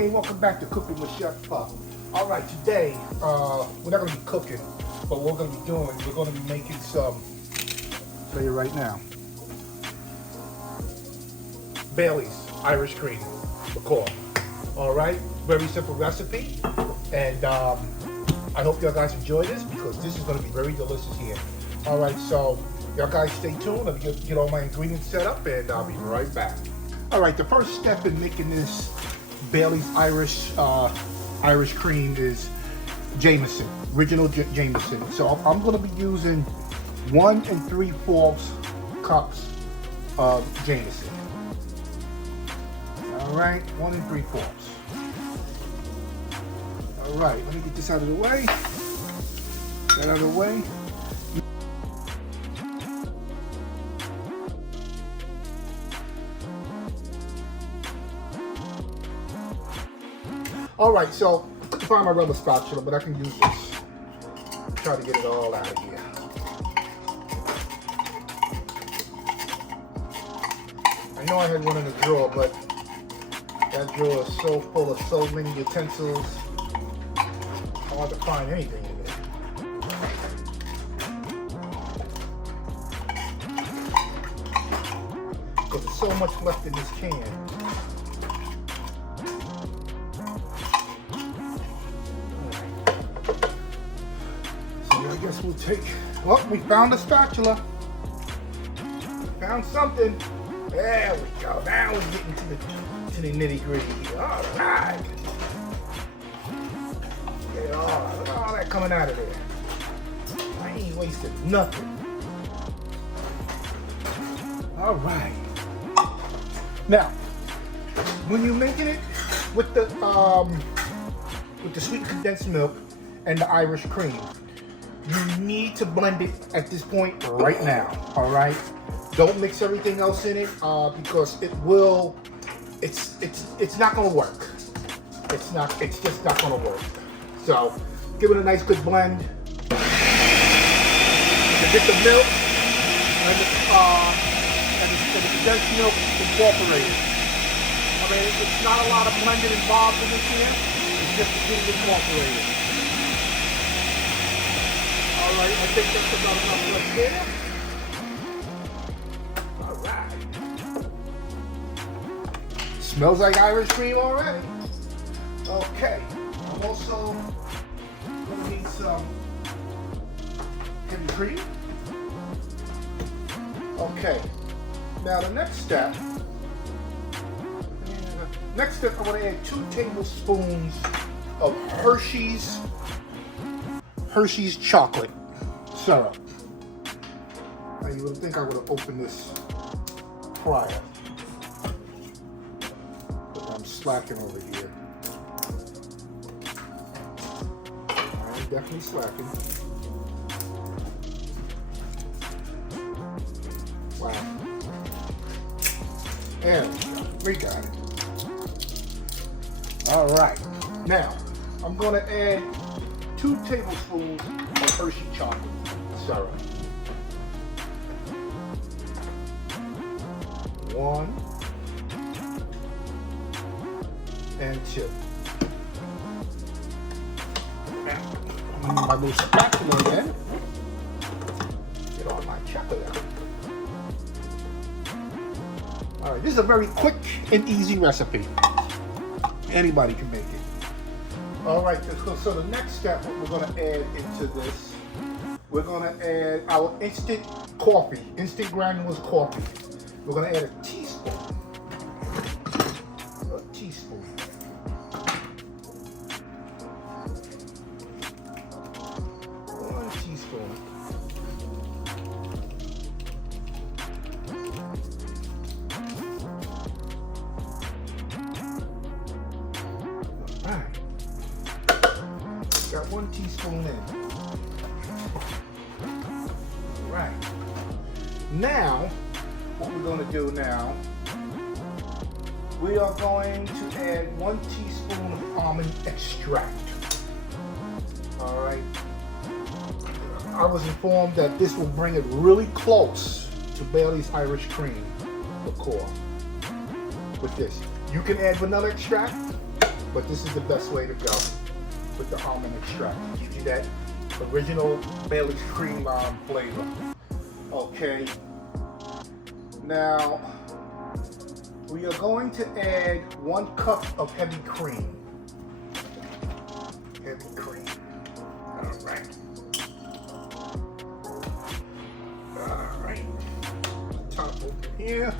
Hey, welcome back to Cooking with Chef Puff. All right, today we're not going to be cooking, but what we're going to be doing, we're going to be making some, I'll tell you right now, Bailey's Irish cream liqueur. All right, very simple recipe, and I hope y'all guys enjoy this because this is going to be very delicious here. All right, so y'all guys stay tuned. Let me get all my ingredients set up, and I'll be right back. All right, the first step in making this Bailey's Irish cream is Jameson, original Jameson. So I'm going to be using 1 3/4 cups of Jameson. All right, 1 3/4. All right, let me get this out of the way. Get out of the way. All right, so I couldn't find my rubber spatula, but I can use this. Try to get it all out of here. I know I had one in the drawer, but that drawer is so full of so many utensils. Hard to find anything in there. Because there's so much left in this can. I guess we'll take, well, we found a spatula. Found something. There we go. Now we're getting to the nitty gritty here. All right. Get all that coming out of there. I ain't wasted nothing. All right. Now, when you're making it with the sweet condensed milk and the Irish cream, you need to blend it at this point right now, all right? Don't mix everything else in it because it will, it's not gonna work. It's just not gonna work. So give it a nice good blend. You get the milk and the condensed milk incorporated. I mean, it's not a lot of blending involved in this here. It's just to get it incorporated. All right, I think that's about enough right there. All right. Smells like Irish cream already. Okay, I'm also gonna need some heavy cream. Okay, now the next step, I'm gonna add 2 tablespoons of Hershey's chocolate syrup. Now you would think I would have opened this prior, but I'm slacking over here. I'm definitely slacking. Wow. And we got it. All right. Now I'm going to add 2 tablespoons of Hershey chocolate syrup. 1 and 2. My little spatula again. Get all my chocolate out. All right, this is a very quick and easy recipe. Anybody can make it. All right, so the next step, what we're going to add into this, we're going to add our instant granules coffee. We're going to add a teaspoon. A teaspoon. One teaspoon. All right. Got 1 teaspoon in. All right. Now, what we're going to do now, we are going to add 1 teaspoon of almond extract. All right. I was informed that this will bring it really close to Bailey's Irish cream liqueur with this. You can add vanilla extract, but this is the best way to go with the almond extract. Gives you that original Bailey's cream flavor. Okay. Now, we are going to add 1 cup of heavy cream. Heavy cream. All right. All right. Top open here.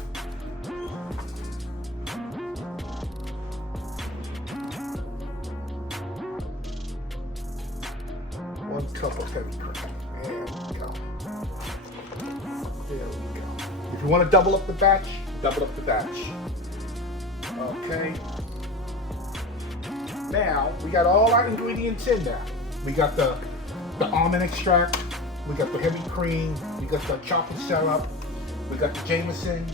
One cup of heavy cream. There we go. There we go. If you want to double up the batch, double up the batch. Okay. Now, we got all our ingredients in there. We got the almond extract, we got the heavy cream, we got the chocolate syrup, we got the Jameson,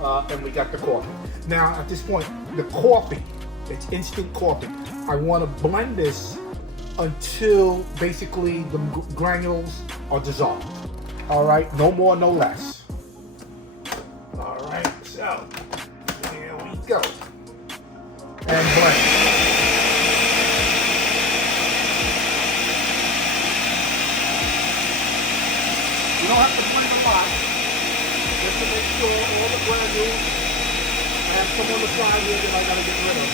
and we got the coffee. Now, at this point, the coffee, it's instant coffee. I want to blend this until basically the granules are dissolved. All right, no more, no less. All right, so here we go. And blend. You don't have to blend a lot, just to make sure all the granules. I have some on the side here that I gotta get rid of.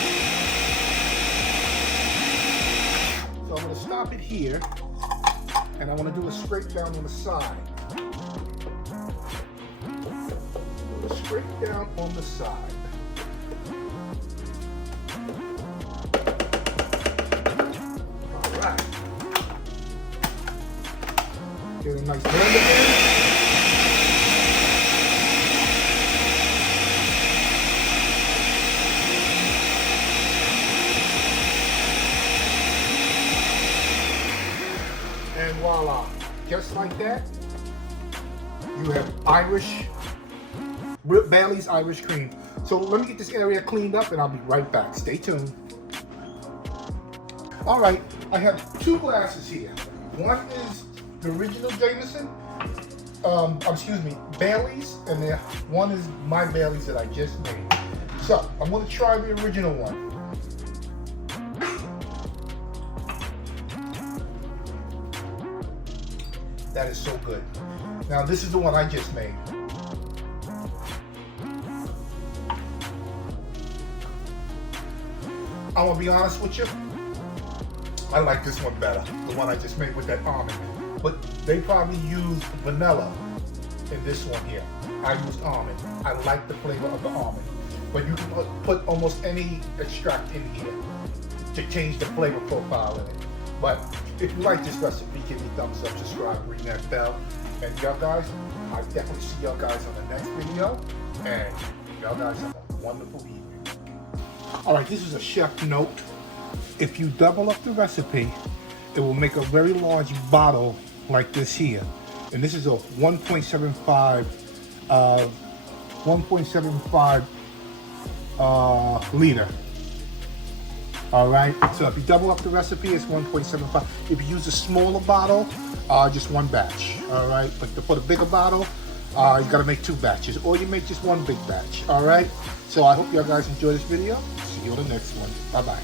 So I'm gonna stop it here, and I wanna do a scrape down on the side. Do a scrape down on the side. All right. Get a nice blend again. And voila, just like that, you have Bailey's Irish cream. So let me get this area cleaned up and I'll be right back. Stay tuned. All right, I have 2 glasses here. One is the original Jameson, Bailey's, and the one is my Bailey's that I just made. So I'm gonna try the original one. That is so good. Now this is the one I just made. I'm gonna be honest with you, I like this one better, the one I just made with that almond. But they probably used vanilla in this one here. I used almond. I like the flavor of the almond. But you can put almost any extract in here to change the flavor profile in it. But if you like this recipe, give me a thumbs up, subscribe, ring that bell. And y'all guys, I definitely see y'all guys on the next video. And y'all guys have a wonderful evening. All right, this is a chef note. If you double up the recipe, it will make a very large bottle like this here. And this is a 1.75 liter. All right, so if you double up the recipe, it's 1.75. If you use a smaller bottle, just 1 batch. All right, but for the bigger bottle, you gotta make 2 batches, or you make just 1 big batch. All right, so I hope y'all guys enjoy this video. See you on the next one. Bye-bye.